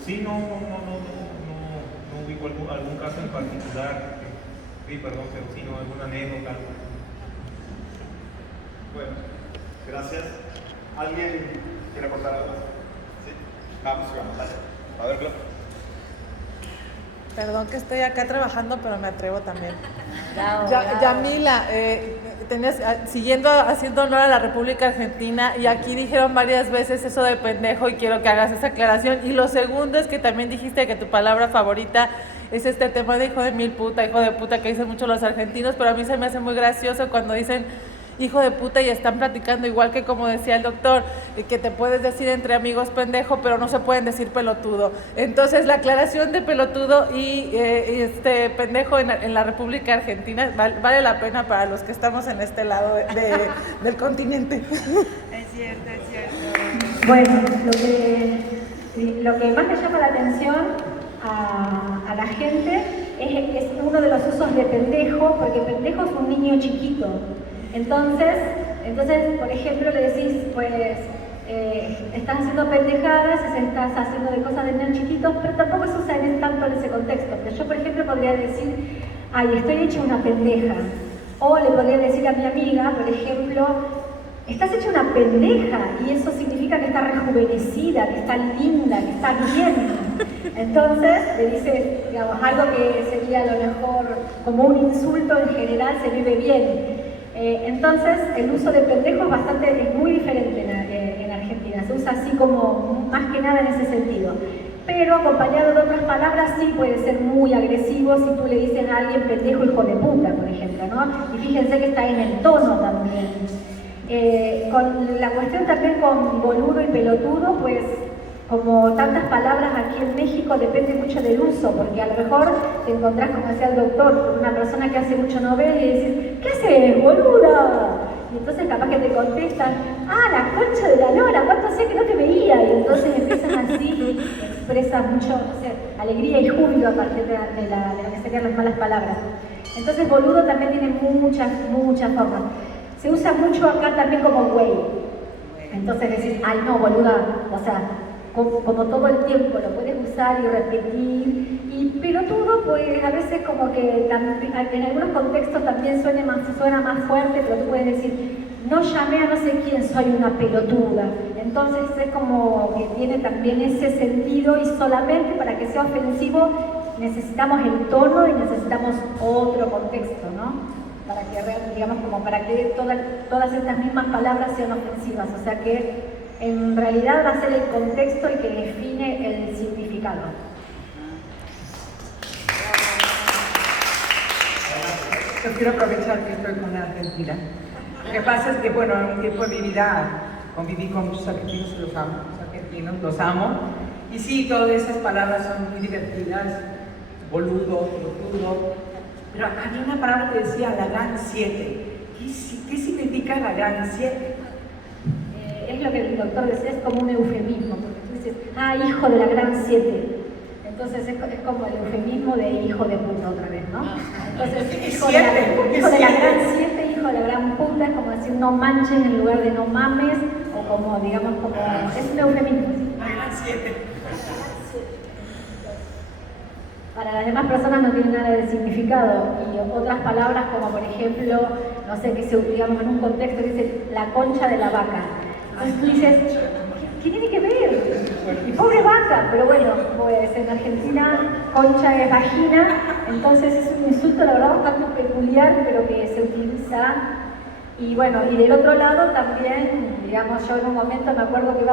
Sí, no ubico algún caso en particular. Sí, perdón, pero sí, no, alguna anécdota. Bueno, gracias. ¿Alguien quiere aportar algo? Sí. Vamos. A ver, Glo. Perdón que estoy acá trabajando, pero me atrevo también. Bravo, Yamila, haciendo honor a la República Argentina, y aquí dijeron varias veces eso de pendejo y quiero que hagas esa aclaración. Y lo segundo es que también dijiste que tu palabra favorita es este tema de hijo de mil puta, hijo de puta, que dicen mucho los argentinos, pero a mí se me hace muy gracioso cuando dicen hijo de puta y están platicando igual que como decía el doctor, que te puedes decir entre amigos pendejo, pero no se pueden decir pelotudo. Entonces la aclaración de pelotudo y pendejo en la República Argentina vale la pena para los que estamos en este lado del continente. Es cierto, es cierto. Bueno, lo que más me llama la atención a la gente es uno de los usos de pendejo, porque pendejo es un niño chiquito. Entonces, por ejemplo, le decís, pues, estás haciendo pendejadas, estás haciendo de cosas de niños chiquitos, pero tampoco se usa tanto en ese contexto. Pero yo, por ejemplo, podría decir, ay, estoy hecha una pendeja. O le podría decir a mi amiga, por ejemplo, estás hecha una pendeja, y eso significa que está rejuvenecida, que está linda, que está bien. Entonces, le dices, digamos, algo que sería a lo mejor como un insulto en general, se vive bien. Entonces, el uso de pendejo es muy diferente en Argentina, se usa así como más que nada en ese sentido. Pero acompañado de otras palabras sí puede ser muy agresivo si tú le dices a alguien pendejo hijo de puta, por ejemplo, ¿no? Y fíjense que está en el tono también. Con la cuestión también con boludo y pelotudo, pues como tantas palabras aquí en México depende mucho del uso, porque a lo mejor te encontrás, como decía el doctor, con una persona que hace mucho no ve y decís, ¿qué haces, boluda? Y entonces capaz que te contestan, la concha de la lora, ¿cuánto hacía que no te veía? Y entonces empiezan así y expresan mucho, no sé, alegría y júbilo a partir de lo que serían las malas palabras. Entonces boludo también tiene muchas formas. Se usa mucho acá también como güey. Entonces decís, ay no, boluda, o sea, como todo el tiempo lo puedes usar y repetir, y pelotudo pues a veces como que en algunos contextos también suena más fuerte, pero tú puedes decir, no llamé a no sé quién, soy una pelotuda. Entonces es como que tiene también ese sentido, y solamente para que sea ofensivo necesitamos el tono y necesitamos otro contexto, ¿no? Para que, digamos, como para que todas estas mismas palabras sean ofensivas, o sea que en realidad va a ser el contexto el que define el significado. Yo quiero aprovechar que estoy con Argentina. Lo que pasa es que, bueno, en un tiempo de mi vida conviví con muchos argentinos y los amo. Y sí, todas esas palabras son muy divertidas, boludo, pelotudo. Pero había una palabra que decía la gran 7. ¿Qué significa la gran 7? Es lo que el doctor decía, es como un eufemismo, porque tú dices, hijo de la gran 7. Entonces es como el eufemismo de hijo de puta otra vez, ¿no? Entonces, hijo de la gran 7, hijo de la gran puta, es como decir no manches en lugar de no mames, o como, digamos, como es un eufemismo. La gran 7. Para las demás personas no tiene nada de significado, y otras palabras como por ejemplo, no sé, que se digamos en un contexto dice la concha de la vaca. Entonces tú dices, ¿qué tiene que ver? Y pobre vaca, pero bueno, pues en Argentina concha es vagina, entonces es un insulto la verdad bastante peculiar, pero que se utiliza. Y bueno, y del otro lado también, digamos, yo en un momento me acuerdo que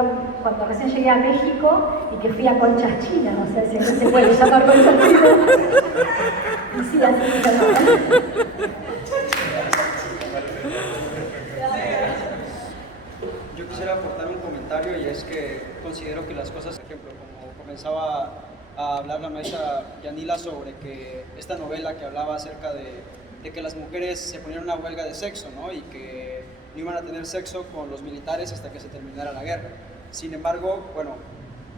cuando recién llegué a México y que fui a Conchas Chinas, o sea, si no se puede llamar Conchas Chinas. Y sí, así se llama. Yo quisiera aportar un comentario, y es que considero que las cosas, por ejemplo, como comenzaba a hablar la maestra Yanila sobre que esta novela que hablaba acerca de que las mujeres se ponían una huelga de sexo, ¿no? Y que no iban a tener sexo con los militares hasta que se terminara la guerra. Sin embargo, bueno,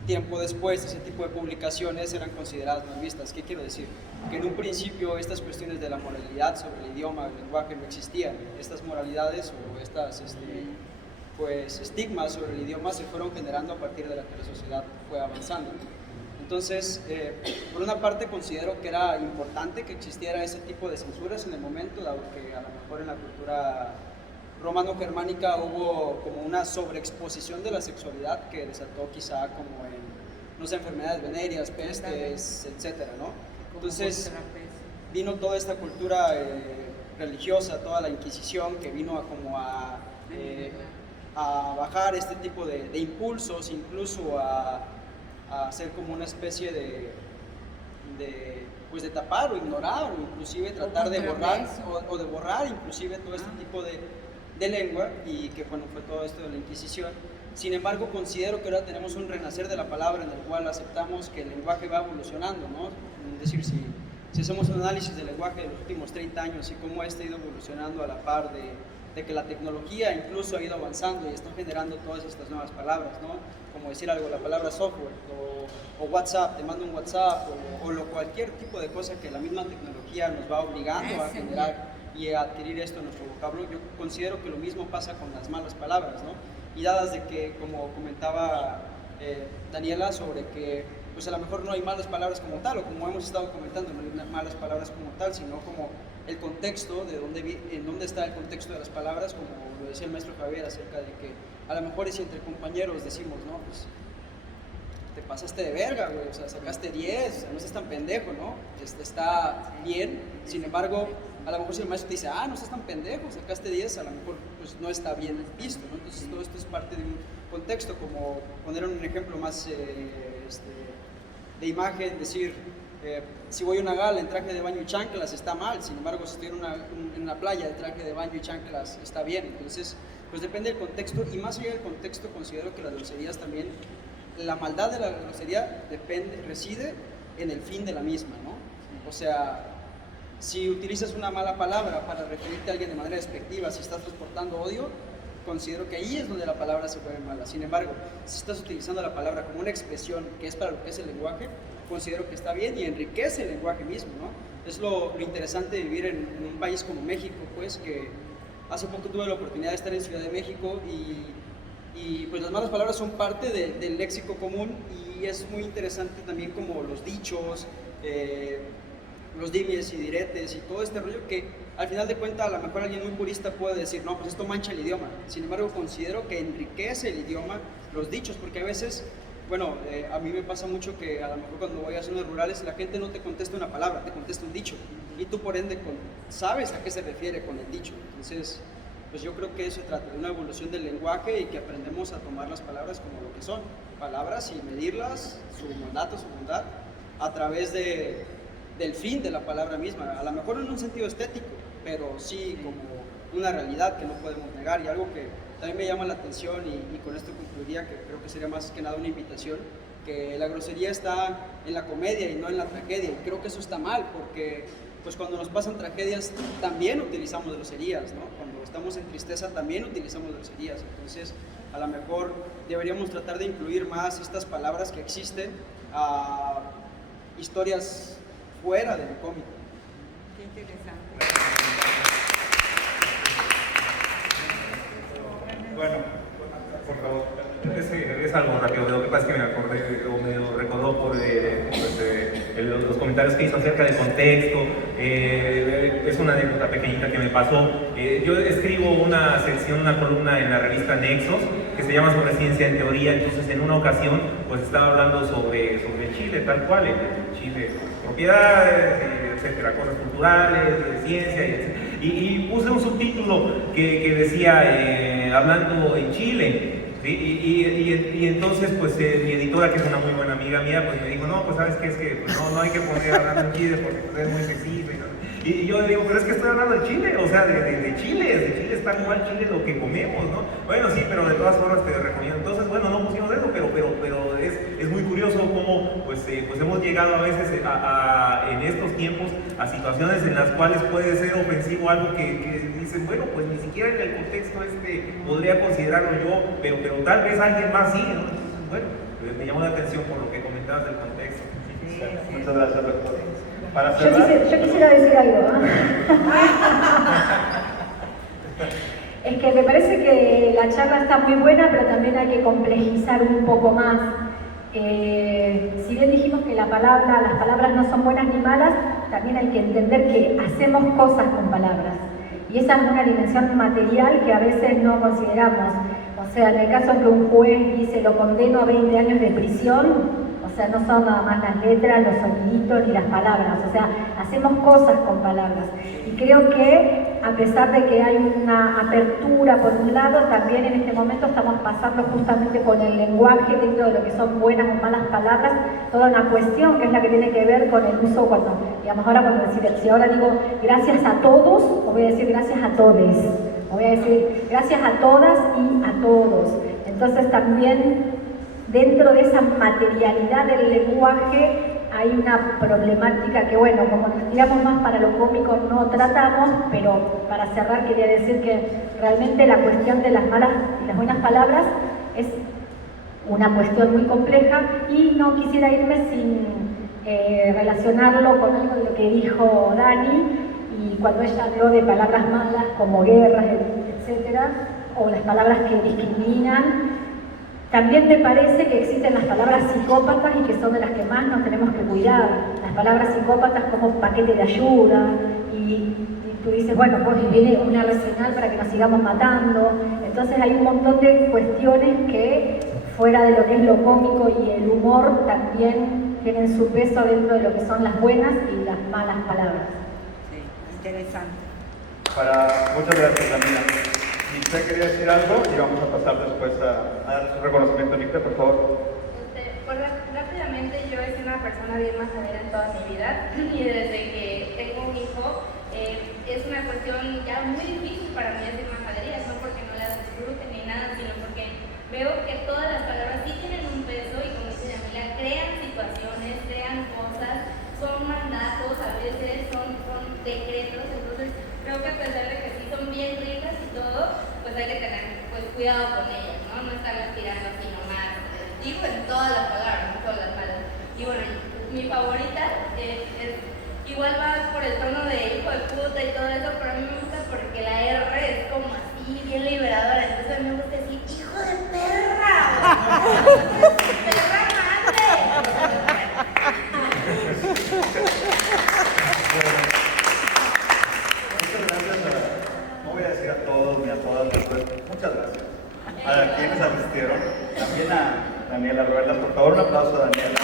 tiempo después ese tipo de publicaciones eran consideradas mal vistas. ¿Qué quiero decir? Que en un principio estas cuestiones de la moralidad sobre el idioma, el lenguaje no existían. Estas moralidades o estas pues estigmas sobre el idioma se fueron generando a partir de la que la sociedad fue avanzando. Entonces, por una parte considero que era importante que existiera ese tipo de censuras en el momento, dado que a lo mejor en la cultura romano-germánica hubo como una sobreexposición de la sexualidad que desató quizá como en, no sé, enfermedades venéreas, pestes, etcétera, ¿no? Entonces vino toda esta cultura religiosa, toda la Inquisición que vino a bajar este tipo de impulsos, incluso a hacer como una especie pues de tapar o ignorar o inclusive tratar de borrar o de borrar inclusive todo este tipo de lengua, y que bueno, fue todo esto de la Inquisición. Sin embargo, considero que ahora tenemos un renacer de la palabra en el cual aceptamos que el lenguaje va evolucionando, ¿no? Es decir, si hacemos un análisis del lenguaje de los últimos 30 años y cómo este ha ido evolucionando a la par de que la tecnología incluso ha ido avanzando y está generando todas estas nuevas palabras, ¿no? Como decir algo, la palabra software o WhatsApp, te mando un WhatsApp o cualquier tipo de cosa que la misma tecnología nos va obligando a generar y a adquirir esto en nuestro vocablo. Yo considero que lo mismo pasa con las malas palabras, ¿no? Y dadas de que, como comentaba Daniela, sobre que pues a lo mejor no hay malas palabras como tal, o como hemos estado comentando, no hay malas palabras como tal, sino como el contexto, en dónde está el contexto de las palabras, como lo decía el maestro Javier acerca de que a lo mejor es entre compañeros decimos, no, pues te pasaste de verga, güey, o sea, sacaste 10, o sea, no seas tan pendejo, ¿no? Está bien, sin embargo, a lo mejor si el maestro te dice, no seas tan pendejo, sacaste 10, a lo mejor pues no está bien visto, ¿no? Entonces todo esto es parte de un contexto, como poner un ejemplo más de imagen, decir, si voy a una gala en traje de baño y chanclas está mal, sin embargo si estoy en una playa en traje de baño y chanclas está bien. Entonces pues depende del contexto, y más allá del contexto considero que las groserías también, la maldad de la grosería reside en el fin de la misma, ¿no? O sea, si utilizas una mala palabra para referirte a alguien de manera despectiva, si estás transportando odio, considero que ahí es donde la palabra se vuelve mala. Sin embargo, si estás utilizando la palabra como una expresión que es para lo que es el lenguaje, considero que está bien y enriquece el lenguaje mismo, ¿no? Es lo interesante de vivir en un país como México, pues, que hace poco tuve la oportunidad de estar en Ciudad de México y pues las malas palabras son parte del léxico común, y es muy interesante también como los dichos, los dimes y diretes y todo este rollo que al final de cuentas a lo mejor alguien muy purista puede decir, no, pues esto mancha el idioma. Sin embargo, considero que enriquece el idioma, los dichos, porque a veces, bueno, a mí me pasa mucho que a lo mejor cuando voy a zonas rurales la gente no te contesta una palabra, te contesta un dicho, y tú por ende sabes a qué se refiere con el dicho. Entonces, pues yo creo que eso se trata de una evolución del lenguaje y que aprendemos a tomar las palabras como lo que son, palabras, y medirlas, su mandato, su bondad, a través del fin de la palabra misma, a lo mejor en un sentido estético, pero sí como una realidad que no podemos negar. Y algo que también me llama la atención, y con esto concluiría, que creo que sería más que nada una invitación, que la grosería está en la comedia y no en la tragedia, y creo que eso está mal, porque pues cuando nos pasan tragedias también utilizamos groserías, ¿no? Cuando estamos en tristeza también utilizamos groserías. Entonces a lo mejor deberíamos tratar de incluir más estas palabras que existen a historias fuera del cómic. Qué interesante. Bueno, por favor. Es algo rápido. Lo que pasa es que me acordé o me recordó por los comentarios que hizo acerca del contexto. Es una anécdota pequeñita que me pasó. Yo escribo una sección, una columna en la revista Nexos que se llama Sobre Ciencia en Teoría. Entonces, en una ocasión, pues estaba hablando sobre Chile, tal cual, el Chile, propiedades, etcétera, cosas culturales, de ciencia, y puse un subtítulo que decía hablando en Chile. ¿Sí? Y entonces pues mi editora, que es una muy buena amiga mía, pues me dijo, no, pues sabes que es que pues, no hay que poner hablando en Chile porque pues, es muy excesivo, y yo le digo, pero es que estoy hablando de Chile, o sea, de Chile está igual Chile lo que comemos, ¿no? Bueno, sí, pero de todas formas te recomiendo. Entonces, bueno, no pusimos eso, pero es muy curioso cómo pues hemos llegado a veces en estos tiempos a situaciones en las cuales puede ser ofensivo algo que dicen, bueno, pues ni siquiera en el contexto podría considerarlo yo, pero tal vez alguien más sí, ¿no? Entonces, bueno, me llamó la atención por lo que comentabas del contexto. Muchas gracias, doctor. Para Yo cerrar, quisiera decir algo. Es que me parece que la charla está muy buena, pero también hay que complejizar un poco más. Si bien dijimos las palabras no son buenas ni malas, también hay que entender que hacemos cosas con palabras. Y esa es una dimensión material que a veces no consideramos. O sea, en el caso que un juez dice lo condeno a 20 años de prisión, o sea, no son nada más las letras, los soniditos ni las palabras, o sea, hacemos cosas con palabras. Y creo que a pesar de que hay una apertura por un lado, también en este momento estamos pasando justamente con el lenguaje dentro de lo que son buenas o malas palabras, toda una cuestión que es la que tiene que ver con el uso cuando, digamos, ahora cuando si ahora digo gracias a todos, o voy a decir gracias a todes, o voy a decir gracias a todas y a todos. Entonces también dentro de esa materialidad del lenguaje hay una problemática que, bueno, como nos tiramos más para lo cómico no tratamos, pero para cerrar quería decir que realmente la cuestión de las malas y las buenas palabras es una cuestión muy compleja y no quisiera irme sin relacionarlo con algo de lo que dijo Dani, y cuando ella habló de palabras malas como guerras, etcétera, o las palabras que discriminan. También me parece que existen las palabras psicópatas y que son de las que más nos tenemos que cuidar. Las palabras psicópatas como paquete de ayuda y tú dices, bueno, pues viene una arsenal para que nos sigamos matando. Entonces hay un montón de cuestiones que fuera de lo que es lo cómico y el humor también tienen su peso dentro de lo que son las buenas y las malas palabras. Sí, interesante. Muchas gracias, Daniela. Y usted quería decir algo y vamos a pasar después a dar su reconocimiento. Nicta, por favor. Pues rápidamente, yo he sido una persona bien majadera en toda mi vida y desde que tengo un hijo es una cuestión ya muy difícil para mí decir majaderías, no porque no las disfrute ni nada, sino porque veo que todas las palabras sí tienen un peso y, como dice Yamila, crean situaciones, crean cosas, son mandatos, a veces son decretos. Entonces creo que a pesar de que sí son bien ricas y todo, pues hay que tener cuidado con ellas, ¿no? No estarlas tirando así nomás. Digo en todas las palabras, no todas las malas. Y bueno, mi favorita igual va por el tono de hijo de puta y todo eso, pero a mí me gusta porque la R es como así, bien liberadora. Entonces a mí me gusta decir, ¡hijo de perra! ¡Perra madre! Muchas gracias no voy a decir a todos ni a todas, pero muchas gracias a quienes asistieron, también a Daniela Ruelas. Por favor, un aplauso a Daniela.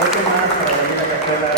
Otro más para Daniela Castela.